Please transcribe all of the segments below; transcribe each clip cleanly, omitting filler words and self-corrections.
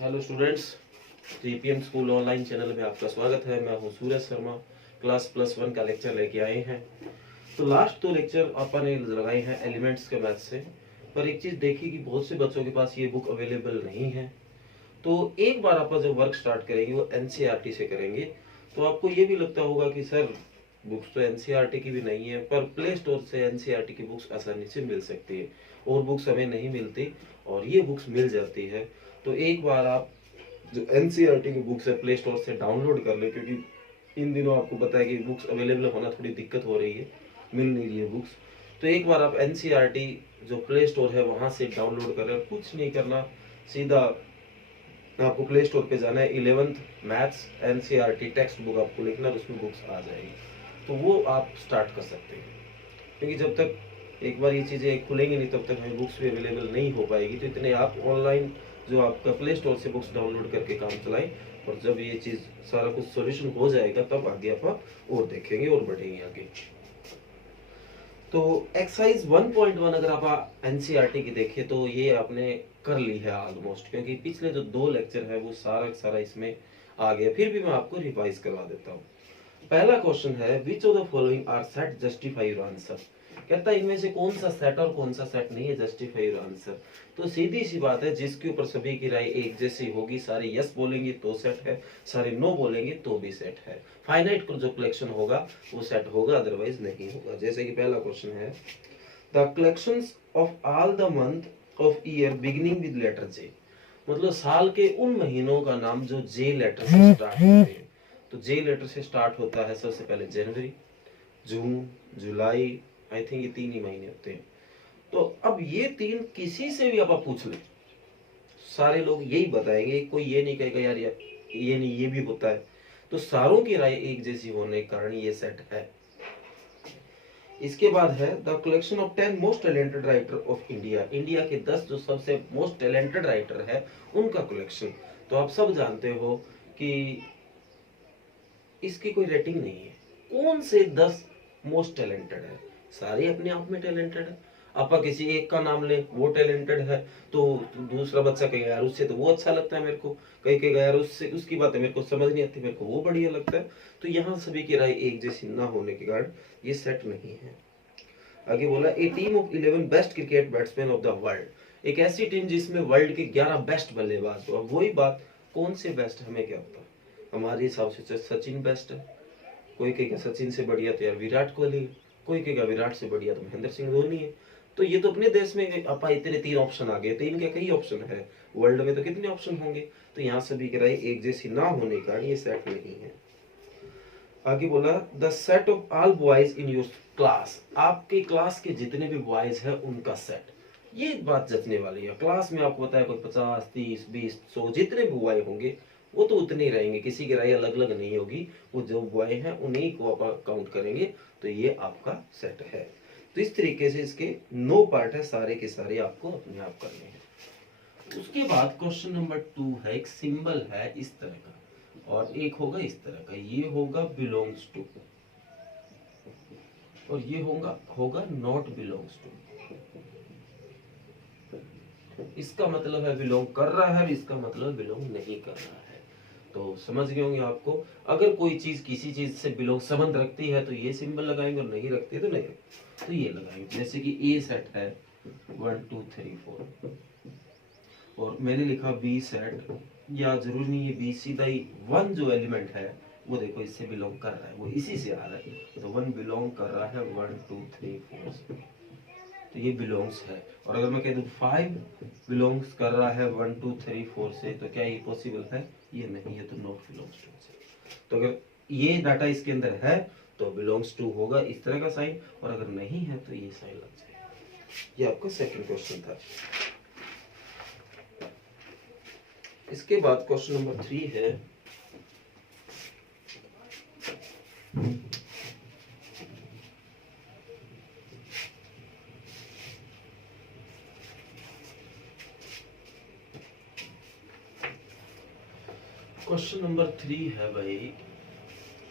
Hello students, GPM school online channel में आपका स्वागत है। मैं हूं सूरज शर्मा। क्लास +1 का लेक्चर लेके आए हैं। तो लास्ट 2 लेक्चर अपन ने लगाए हैं एलिमेंट्स के मैथ से। पर एक चीज देखी कि बहुत से बच्चों के पास ये बुक अवेलेबल नहीं है। तो एक बार आप जो वर्क स्टार्ट करेंगे वो एनसीईआरटी से करेंगे। तो आपको ये भी लगता होगा कि सर बुक्स तो एनसीईआरटी की भी नहीं है, पर प्ले स्टोर से एनसीईआरटी की बुक्स आसानी से मिल सकती है और बुक्स हमें नहीं मिलती और ये बुक्स मिल जाती है। तो एक बार आप जो एनसीईआरटी की बुक्स है प्ले स्टोर से डाउनलोड कर ले, क्योंकि इन दिनों आपको पता है कि बुक्स अवेलेबल होना थोड़ी दिक्कत हो रही है, मिल नहीं रही है बुक्स। तो एक बार आप एनसीईआरटी जो प्ले स्टोर है वहां से डाउनलोड कर ले। कुछ नहीं करना, सीधा आपको प्ले स्टोर पे जाना है। 11th maths NCERT text book आपको लिखना है, उसमें बुक्स आ जाएगी। तो वो आप स्टार्ट कर सकते हैं, क्योंकि जब तक एक बार ये चीज़ें खुलेंगी नहीं तब तक हमें बुक्स भी अवेलेबल नहीं हो पाएगी। तो इतने आप ऑनलाइन जो आपका प्ले स्टोर से बुक्स डाउनलोड करके काम चलाएं, और जब ये चीज़ सारा कुछ सॉल्यूशन हो जाएगा तब आगे आप और देखेंगे और बढ़ेंगे आगे। तो एक्सरसाइज 1.1 अगर आप एनसीईआरटी की देखें तो ये आपने कर ली है ऑलमोस्ट, क्योंकि पिछले जो 2 लेक्चर है वो सारा इसमें आ गया। फिर भी मैं आपको रिवाइज करवा देता हूँ। पहला क्वेश्चन है which of the following are set justify your answer. कहता है इनमें से कौन सा सेट और कौन सा सेट नहीं है, जस्टिफाई योर आंसर। तो सीधी सी बात है, जिसके ऊपर सभी की राय एक जैसी होगी, सारे यस बोलेंगे तो सेट है, सारे नो बोलेंगे तो भी सेट है। फाइनाइट जो कलेक्शन होगा वो सेट होगा, अदरवाइज नहीं होगा। जैसे कि पहला क्वेश्चन है the collections of all the month of year beginning with letter J. मतलब साल के उन महीनों का नाम जो जे लेटर से स्टार्ट होते हैं। तो जे लेटर से स्टार्ट होता है सबसे पहले जनवरी, जून, जुलाई, आई थिंक ये 3 ही महीने होते हैं। तो अब ये 3 किसी से भी आप पूछ लें, सारे लोग यही बताएंगे, कोई ये नहीं कहेगा यार ये नहीं ये भी होता है। तो सारों की राय एक जैसी होने के कारण ये सेट है। इसके बाद है the collection of 10 most talented writer of India. India के 10 जो सबसे मोस्ट टैलेंटेड राइटर है उनका कलेक्शन। तो आप सब जानते हो कि इसकी कोई रेटिंग नहीं है। कौन से 10 मोस्ट टैलेंटेड है, सारे अपने आप में टैलेंटेड है। आप किसी एक का नाम ले वो टैलेंटेड है तो दूसरा बच्चा कहेगा यार उससे तो वो अच्छा लगता है मेरे को, कहीं कहेगा यार उससे उसकी बातें मेरे को समझ नहीं आती, मेरे को वो बढ़िया लगता है। तो यहाँ सभी की राय एक जैसी ना होने के कारण ये सेट नहीं है। आगे बोला A team of 11 best cricket batsman of the world. एक ऐसी टीम जिसमें वर्ल्ड के 11 बेस्ट बल्लेबाज हो। अब वही बात, कौन से बेस्ट हमें क्या पता। हमारे हिसाब से सचिन बेस्ट है, कोई कहेगा सचिन से बढ़िया तो यार विराट कोहली, कोई कहेगा विराट से बढ़िया तो महेंद्र सिंह धोनी है। तो ये तो अपने देश में अपा इतने 3 ऑप्शन आ गए, 3 क्या कई ऑप्शन है, वर्ल्ड में तो कितने ऑप्शन होंगे। तो यहाँ सभी की राय एक जैसी ना होने के कारण ये सेट नहीं है। आगे बोला the set of all boys in your class. आपके क्लास के जितने भी बॉयज है उनका सेट। ये बात जचने वाली है। क्लास में आपको पता है कोई 50, 30, 20, 100 जितने भी बॉय होंगे वो तो उतने ही रहेंगे, किसी की राय अलग अलग नहीं होगी। वो जो बॉय हैं उन्हीं को आप काउंट करेंगे। तो ये आपका सेट है। तो इस तरीके से इसके 9 पार्ट है, सारे के सारे आपको अपने आप करने हैं। उसके बाद क्वेश्चन नंबर 2 है, एक सिंबल है इस तरह का और एक होगा इस तरह का। ये होगा बिलोंग्स टू और ये होगा नॉट बिलोंग्स टू। इसका मतलब है बिलोंग कर रहा है, इसका मतलब बिलोंग नहीं कर रहा है। तो समझ गए होंगे आपको। अगर कोई चीज किसी चीज से बिलोंग संबंध रखती है तो ये सिंबल लगाएंगे और नहीं रखती है तो नहीं, तो ये लगाएंगे। जैसे कि ए सेट है 1 2 3 4 और मैंने लिखा बी सेट, या जरूरी नहीं है बी, सीधा ही 1 जो एलिमेंट है वो देखो इससे बिलोंग कर रहा है, वो इसी से आ रहा है। तो 1 बिलोंग कर रहा है 1 2 3 4 से, तो ये बिलोंग्स है। और अगर मैं कह दूं 5 बिलोंग्स कर रहा है 1 2 3 4 से, तो क्या ये पॉसिबल है? ये नहीं है, तो नॉट बिलोंग्स टू से। तो अगर ये डाटा इसके अंदर है तो बिलोंग्स टू होगा इस तरह का साइन, और अगर नहीं है तो ये साइन लग जाएगा। ये आपका सेकंड क्वेश्चन था। इसके बाद क्वेश्चन नंबर 3 है क्वेश्चन नंबर 3 है भाई,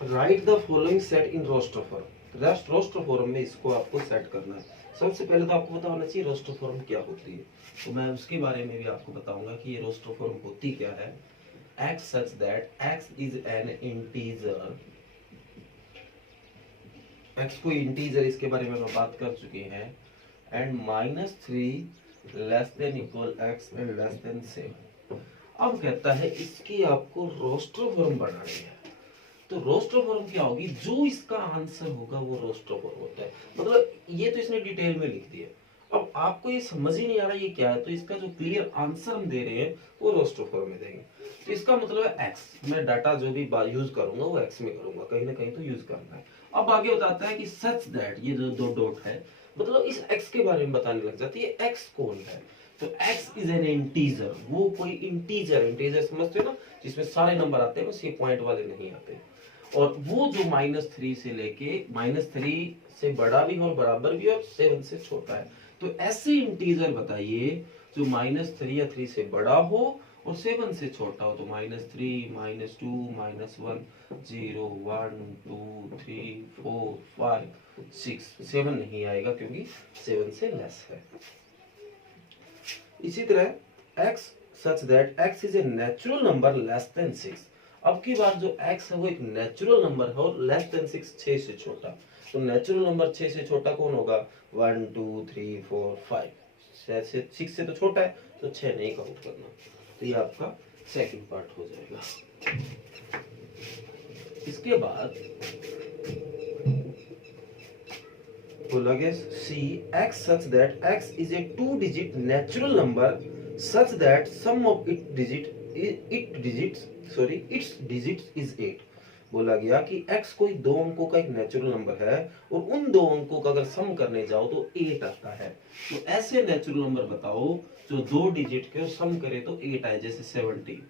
write the following set in roster form. Roster form में इसको आपको सेट करना है। सबसे पहले तो आपको पता होना चाहिए रोस्टोफॉर्म क्या होती है, तो मैं उसके बारे में भी आपको बताऊंगा कि ये रोस्टोफॉर्म होती क्या है। x such that x is an integer, x कोई इंटीजर, इसके बारे में हम बात कर चुके हैं, and -3 less than equal x and less than 7। अब कहता है इसकी आपको रोस्टोफॉर्म बनानी है। तो रोस्टोफॉर्म क्या होगी, जो इसका आंसर होगा वो रोस्टोफॉर्म होता है। मतलब ये तो इसने डिटेल में लिख दिया, अब आपको ये समझ ही नहीं आ रहा ये क्या है, तो इसका जो क्लियर आंसर हम दे रहे हैं वो रोस्टोफॉर्म में देंगे। तो इसका मतलब है x, मैं डाटा जो भी यूज करूंगा वो x में करूंगा, कहीं ना कहीं तो यूज करना है। अब आगे बताता है कि सच दैट, ये जो दो डॉट है मतलब इस x के बारे में बताने लग जाती है, x कौन है। तो x इज एन इंटीजर, वो कोई इंटीजर, इंटीजर समझते हो ना, जिसमें सारे नंबर आते हैं, बस ये पॉइंट वाले नहीं आते। और वो जो -3 से लेके -3 से बड़ा भी और बराबर भी और 7 से छोटा है। तो ऐसे इंटीजर बताइए जो -3 या 3 से बड़ा हो और 7 से छोटा हो। तो -3, -2, -1, 0, 1, 2, 3, 4, 5, 6, 7 नहीं आएगा क्योंकि 7 से लेस है। इसी तरह x such that x is a natural number less than 6। अब की बात जो x है वो एक नेचुरल नंबर है और लेस देन 6, 6 से छोटा। तो नेचुरल नंबर 6 से छोटा कौन होगा, 1, 2, 3, 4, 5। 6 से तो छोटा है तो 6 नहीं काउंट करना। तो ये आपका सेकंड पार्ट हो जाएगा। इसके बाद बोला गया सी x such that x is a 2-digit natural number such that sum of its digits is 8। बोला गया कि x कोई दो अंकों का एक नेचुरल नंबर है और उन दो अंकों का अगर सम करने जाओ तो 8 आता है। तो ऐसे नेचुरल नंबर बताओ जो दो डिजिट के और सम करे तो 8 आए। जैसे 17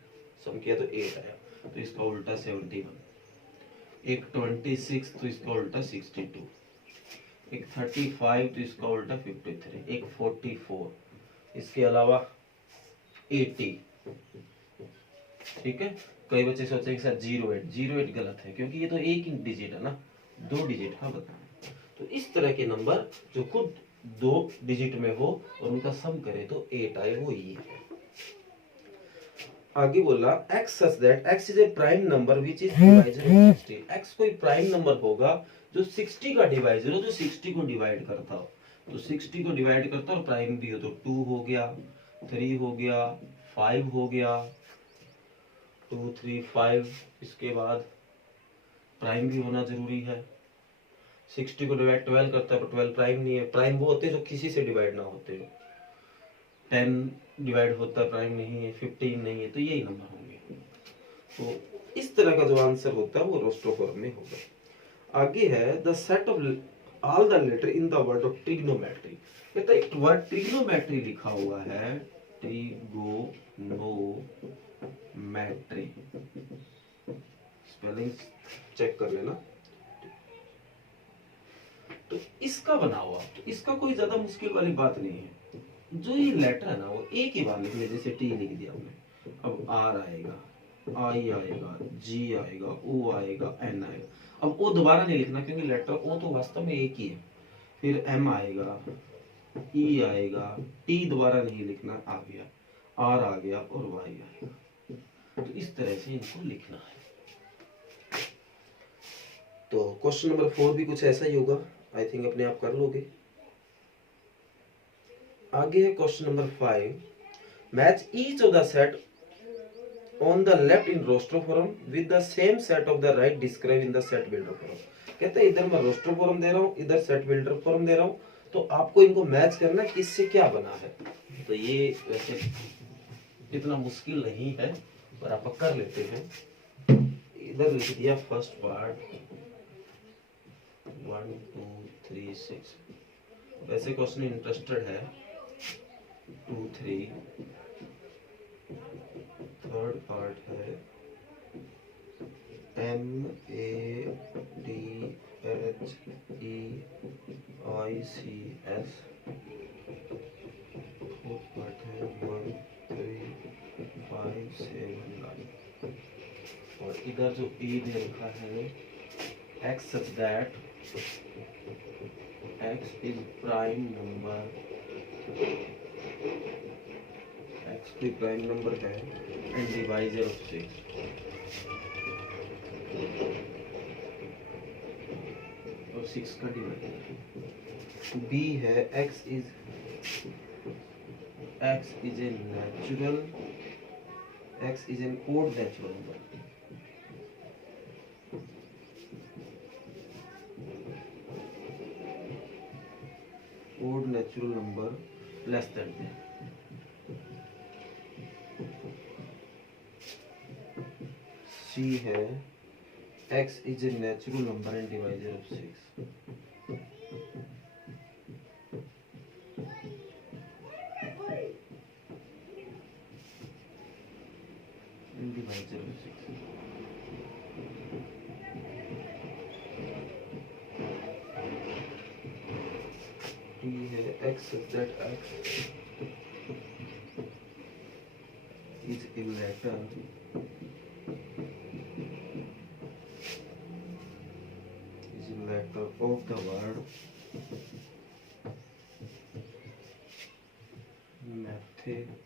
सम किया तो 8 आया, तो इसका उल्टा 71। एक 26 तो इसका उल्टा 62। एक 35 तो इसका उल्टा 53। एक 44, इसके अलावा 80। ठीक है, कई बच्चे सोचेंगे सर 08 गलत है क्योंकि ये तो एक ही डिजिट है ना, दो डिजिट का बताना। तो इस तरह के नंबर जो खुद दो डिजिट में हो और उनका सम करे तो 8 आए, वो ये है। आगे बोला x such that x is a prime number which is divisor of 60। x कोई प्राइम नंबर होगा जो 60 का डिवाइजर हो, जो 60 को डिवाइड करता हो। तो 60 को डिवाइड करता और प्राइम भी हो तो 2 हो गया, 3 हो गया, 5 हो गया, 2, 3, 5। इसके बाद प्राइम भी होना जरूरी है। 60 को डिवाइड 12 करता है पर 12 प्राइम नहीं है। प्राइम वो होते हैं जो किसी से डिवाइड ना होते हो। 10 डिवाइड होता है, प्राइम नहीं है। 15 नहीं है, तो यही नंबर होंगे। तो इस तरह का जो आंसर होता है वो रोस्टोफॉर्म में होगा। आगे है the set of all the letter in the word of trigonometry. कहता है एक वर्ड ट्रिग्नोमेट्री लिखा हुआ है, ट्रिगोनोमेट्री, स्पेलिंग चेक कर लेना। तो इसका बना हुआ, तो इसका कोई ज्यादा मुश्किल वाली बात नहीं है। जो ये लेटर है ना वो एक ही बार लिख ले, जैसे टी लिख दिया हमने। अब आर आएगा, आई आएगा, जी आएगा, ओ आएगा, एन आएगा। अब ओ दोबारा नहीं लिखना क्योंकि लेटर ओ तो वास्तव में एक ही है। फिर एम आएगा, ई आएगा, टी दोबारा नहीं लिखना, आ गया, आर आ गया और वाई आएगा। तो इस तरह से इनको लिखना है। तो क्वेश्चन नंबर 4 भी कुछ ऐसा ही होगा, आई थिंक अपने आप कर लोगे। आगे है question number 5, match each of the set on the left in roster form with the same set of the right describe in the set builder form. कहते हैं इधर मैं रोस्टोफॉर्म दे रहा हूँ, इधर सेट बिल्डर फॉर्म दे रहा हूँ, तो आपको इनको मैच करना है किससे क्या बना है। तो ये वैसे इतना मुश्किल नहीं है पर आप कर लेते हैं। इधर लिख दिया फर्स्ट पार्ट 1, 2, 3, 6। वैसे क्वेश्चन इंटरेस्टेड है 2, 3। थर्ड पार्ट है MADHEICS। फोर्थ पार्ट है 1, 3, 5, 7, 9। और इधर जो ए दे रखा है x such that x is prime number, x कोई प्राइम नंबर है एंड डिवाइजर ऑफ 6 और 6 का डिवाइजर। b है x is a natural, x is an odd natural number, odd natural number less than 10। c है x is a natural number and divisor of 6 and divisor of 6। d है x such that x is a letter of the word mathematics।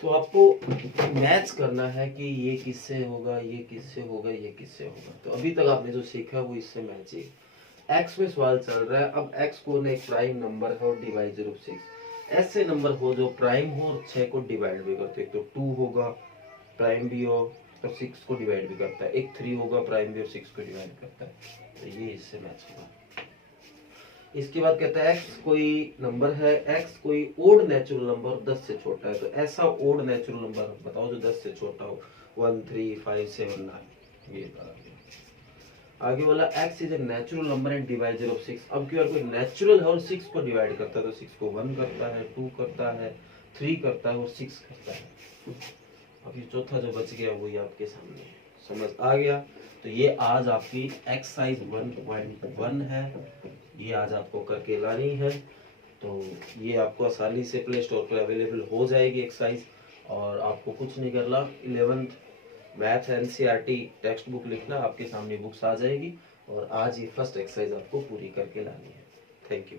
तो आपको match करना है कि ये किससे होगा, ये किससे होगा, ये किससे होगा। तो अभी तक आपने जो सीखा वो इससे मैच है। एक्स में सवाल चल रहा है, अब एक्स को एक प्राइम नंबर है और डिवाइजर ऑफ 6। ऐसे नंबर हो जो प्राइम हो और 6 को डिवाइड भी करते हैं। तो 2 होगा प्राइम भी हो और 6 को डिवाइड भी करता है, एक 3 होगा प्राइम भी और 6 को डिवाइड करता है। तो ये इससे मैच होगा। इसके बाद कहता है x कोई नंबर है, x कोई ओड नेचुरल नंबर 10 से छोटा है। तो ऐसा ओड नेचुरल नंबर बताओ जो 10 से छोटा हो। 1 3 5 7 9 ये आगे वाला x is a natural number and divisor of 6। अब क्यों कोई नेचुरल है और 6 को डिवाइड करता है तो 6 को 1 करता है, 2 करता है, 3 करता है और 6 करता है। अब ये चौथा जो बच गया वही आपके सामने है। समझ आ गया? तो ये आज आपकी एक्सरसाइज 1.1 है, ये आज आपको करके लानी है। तो ये आपको आसानी से प्ले स्टोर पर अवेलेबल हो जाएगी एक्सरसाइज, और आपको कुछ नहीं करना। 11th math NCERT text book लिखना, आपके सामने बुक्स आ जाएगी और आज ये फर्स्ट एक्सरसाइज आपको पूरी करके लानी है। Thank you.